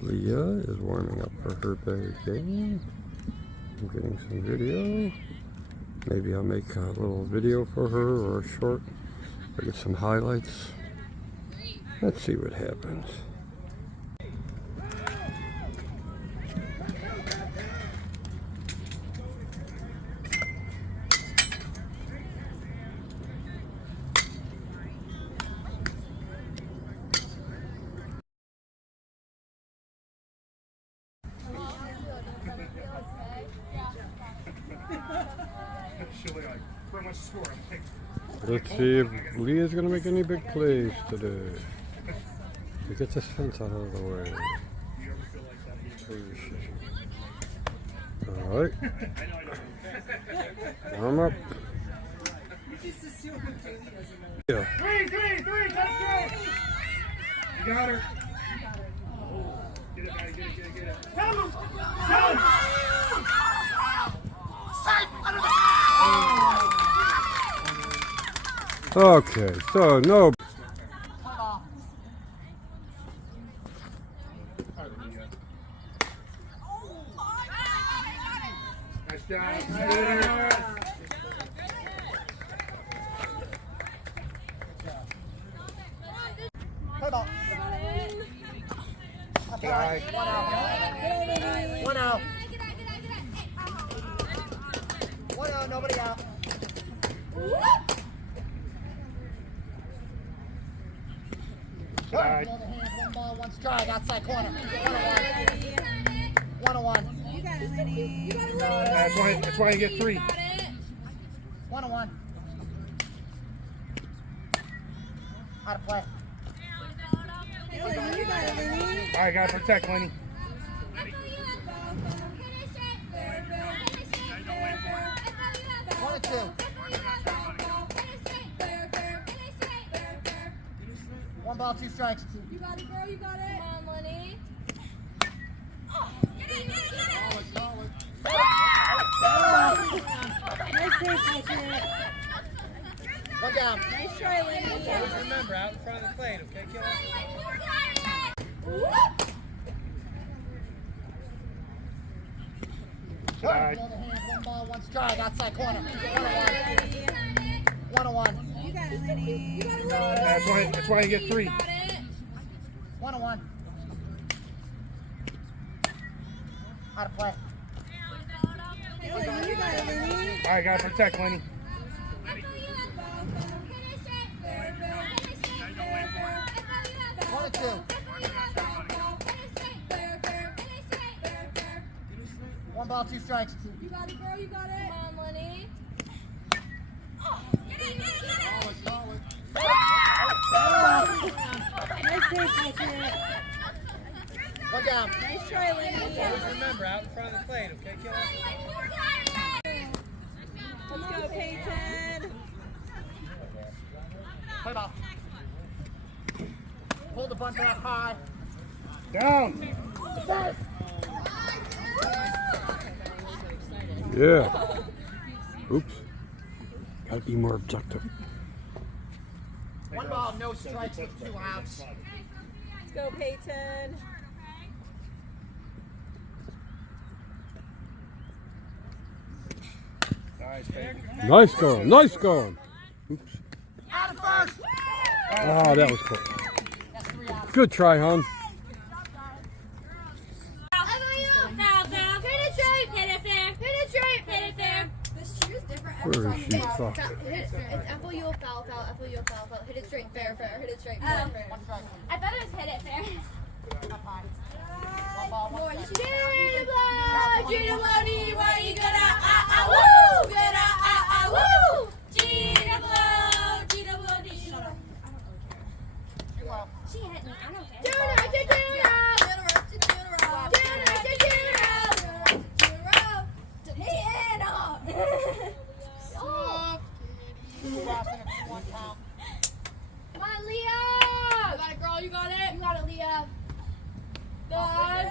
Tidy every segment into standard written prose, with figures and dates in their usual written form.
Leah is warming up for her big game. I'm getting some video. Maybe I'll make a little video for her or a short. I'll get some highlights. Let's see what happens. Let's see if Leah's going to make any big plays today. To get this fence out of the way. Alright. Arm up. Yeah. Three, that's good. You got her. Get it, buddy, get it. Come on. Okay, so no. Nice job. Play ball. Right. One out. One out, nobody out. Side. One ball, one strike, outside corner. 1-1. You got it, Lenny. That's why you get 3. 1-1. Out of play. You got it, Lenny. All right, gotta protect Lenny. 1-2. 1 ball, 2 strikes. You got it, girl. You got it. Come on, Lenny. Nice save, Patrick. 1 down. Nice try, Lenny. Always remember, out in front of the plate, okay, kiddo? Side. 1 ball, 1 strike, outside corner. 1-1. You got it, Lenny. You got it, Lenny. That's why you get 3. 1-1. Out of play. You got it, Lenny. All right, gotta protect Lenny. 1-2. 1 ball, 2 strikes. You got it, girl. You got it. Come on, Lenny. Nice save, Patrick. 1 down. Nice try, Lenny. Always remember, out in front of the plate, okay, kiddo? Let's go, Peyton. Play ball. Hold the bunt back high. Down. Yeah. Oops. Gotta be more objective. 1 ball, no strikes with 2 outs. Let's go, Peyton. Nice, baby. Nice going. Nice going. Oops. Out of first. Oh, that was close. That's 3 outs. Good try, hon. This cheer is different Where every is time. she? Fuck. It's FOU foul, FOU foul. Hit it straight, fair. Hit it straight, fair. 1 strike. I thought it was hit it fair. Up high. 1 ball, 1 strike. Gina Blow, why you gonna woo? Gonna woo? Gina Blow, shut up. She hit me. I don't care. Come on, Leah! You got it, girl. You got it. You got it, Leah. Good.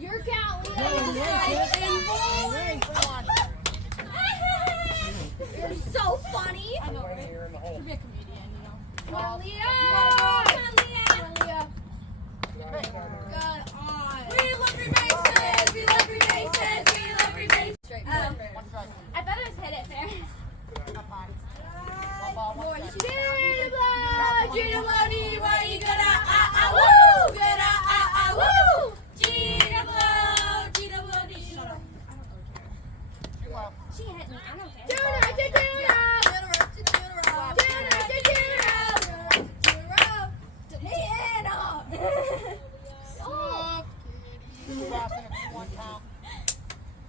Your count, Leah. You're so funny. I know, right? You'd be a comedian, you know. Come on, Leah. Come on, Leah. Good. Gina Bloody, why you gonna woo? Gonna woo? Gina Blow, Gina Bloody. Shut up. She hit me. I don't care.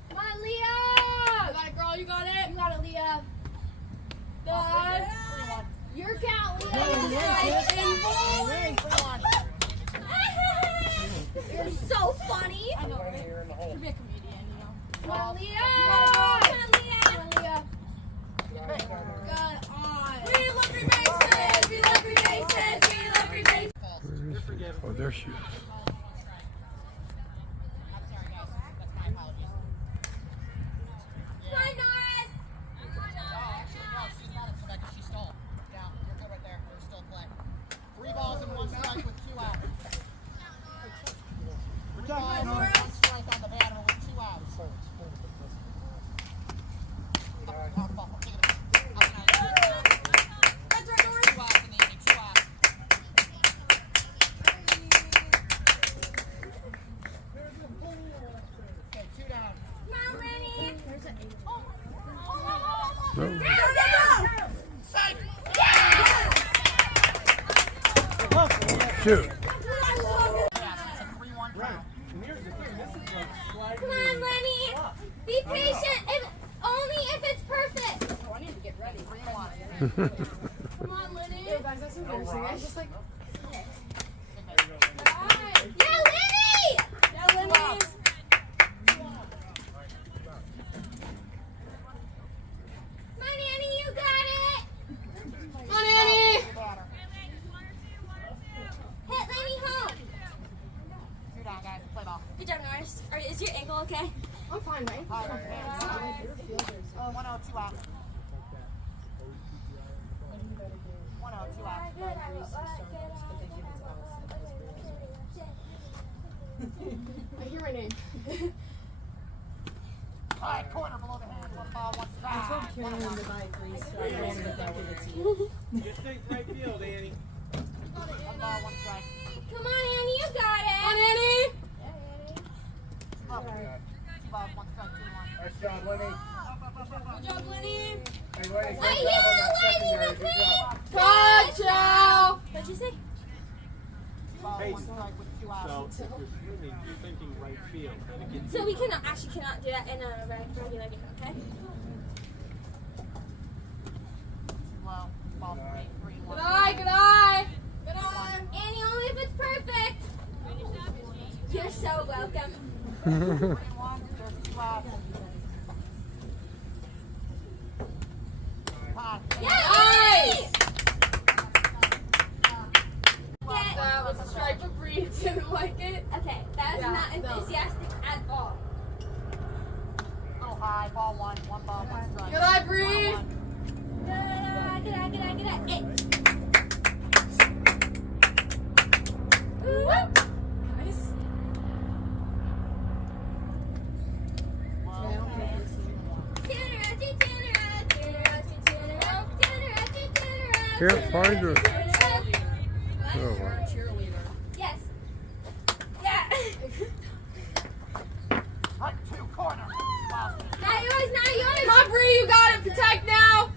Come on, Leah! You got it, girl. You got it. You got it, Leah. Good. Your count, Leah. You're so funny. I know, right? You'd be a comedian, you know. Come on, Leah. Come on, Leah. Come on, Leah. Good on. We love your bases. We love your bases. We love your bases. Oh, there she is. I'm sorry, guys. That's my apologies. Come on, Norris. Actually, no, she's not expected. She stole. Yeah, you're good right there. There's still play. 3 balls and 1 strike with 2 outs. 3 balls and 1 strike on the batter with 2 outs. That's right, Norris. 2 outs in the inning. 2 outs. Okay, 2 down. Come on, Lenny. No. Shoot. It's a 3-1 count. Come on, Lenny. Be patient. Only if it's perfect. Oh, I need to get ready. 3-1. Come on, Lenny. Guys, that's embarrassing. I just like. Yeah, Lenny. Yeah, Lenny. Come on, Annie. You got it. Come on, Annie. Hit Lenny home. 2 down, guys. Play ball. Good job, Norris. Is your ankle okay? I'm fine, right? 1-0, 2 out. 1-0, 2 out. I hear my name. Alright, corner below the hands. 1 ball, 1 strike. Just think right field, Annie. 1 ball, 1 strike. Come on, Annie. You got it. Come on, Annie. Up. 2 balls, 1 strike, 2-1. Nice job, Lenny. Good job, Lenny. Hey, Lenny, Oh, great job on yeah, that Lenny, secondary. the Good job. Touchdown. What'd you say? 2 balls, 1 strike with 2 outs. So if you're swinging, you're thinking right field. And it gets So we cannot do that in a regular game, okay? Low. Ball 3, 3-1. Good eye, good eye. Good eye. Annie, only if it's perfect. You're so welcome. 3-1. There's 2 outs. Pass. Yay! That was a strike for Bree. Didn't like it. Okay, that was not enthusiastic at all. Oh, high. Ball 1. 1 ball, 1 strike. Good eye, Bree. 1-1. Good eye, good eye, good eye, good eye. Hey. Ooh. Nice. Can't find her. Oh, wow. Yes. Yeah. Right, 2, corner. Wow. Not yours, not yours. Come on, Bree. You got it. Protect now.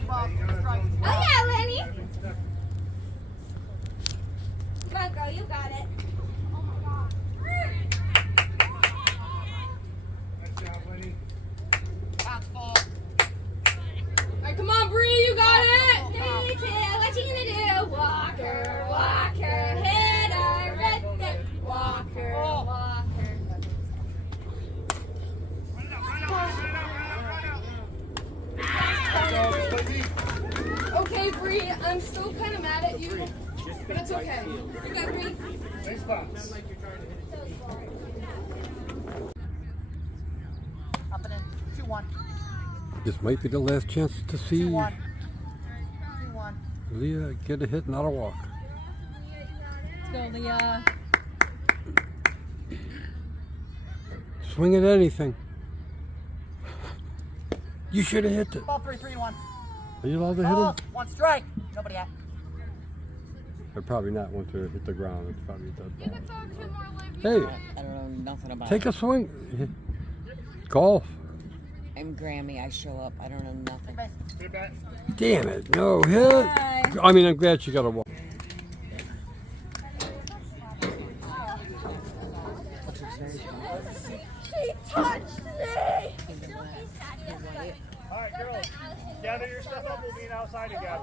2 balls, 2 strikes. Oh yeah, Lenny. Come on, girl, you got it. Oh my God. Nice job, Lenny. Bounce ball. All right, come on, Bree. You got it. 3, 2, what you gonna do? Walker, Walker, hit her right there. Walker, Walker. Okay, Bree. I'm still kind of mad at you, but it's okay. You got Bree. Nice box. Up and in. 2-1. This might be the last chance to see 2-1. 2-1. Leah get a hit, not a walk. Let's go, Leah. Swing at anything. You should have hit it. Ball 3, 3 and 1. Are you allowed to hit Ball, him? 1 strike. Nobody at. They're probably not once they hit the ground. It's probably dead You ball. can throw 2 more live. Hey, I don't know nothing about take it. a swing. Golf. I'm Grammy. I show up. I don't know nothing. Get back. Damn it. No hit. I mean, I'm glad she got a walk. She touched me. All right, girls. Gather your stuff up. We'll be outside again.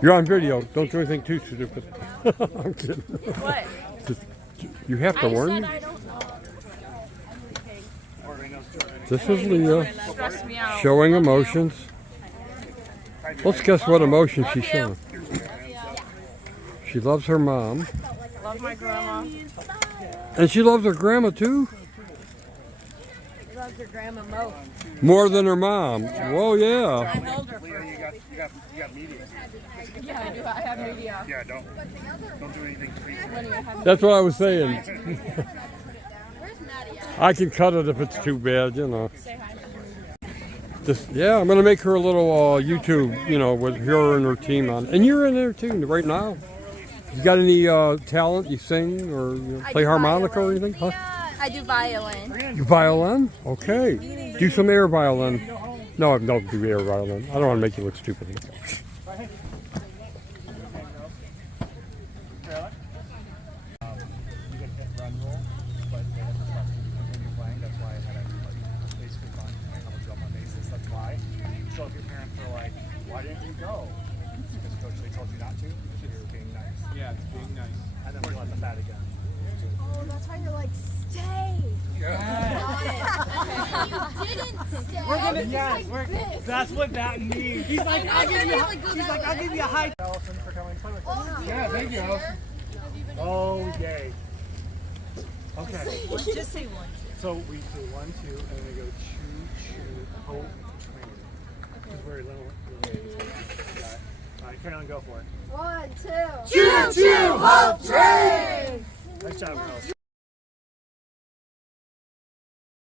You're on video. Don't do anything too stupid. I'm kidding. What? Just, you have to warn me. This is Leah Stress me out. showing emotions. Let's guess what emotion she's showing. She loves her mom. Love my grandma. And she loves her grandma too? She loves her grandma most. More than her mom. Whoa, yeah. I hold her for You got media. Yeah, I do. I have media. Yeah, don't do anything crazy. That's what I was saying. Where's Maddie at? I can cut it if it's too bad, you know. Just, yeah, I'm gonna make her a little YouTube, you know, with her and her team on. And you're in there too, right now. You got any talent? You sing or play harmonica or anything? Huh? I do violin. You violin? Okay. Do some air violin. No, don't do air violin. I don't want to make you look stupid. So if your parents are like, why didn't you go? Because coach, they told you not to. You're being nice. Yeah, it's being nice. And then we let them bat again. Oh, that's why you're like, stay. You didn't stay. We're gonna, It's yes, like we're, this. that's what that means. He's like, I'll give you, he's like, I'll give you a high. Allison for coming to play with us. Yeah, thank you, Allison. Oh, yay. Okay. Let's just say 1. So we do 1, 2, and then we go choo, choo, hope, train. Because we're little. Got it. All right, Carolyn, go for it. 1, 2. Choo, choo, hope, train. Nice job, girls.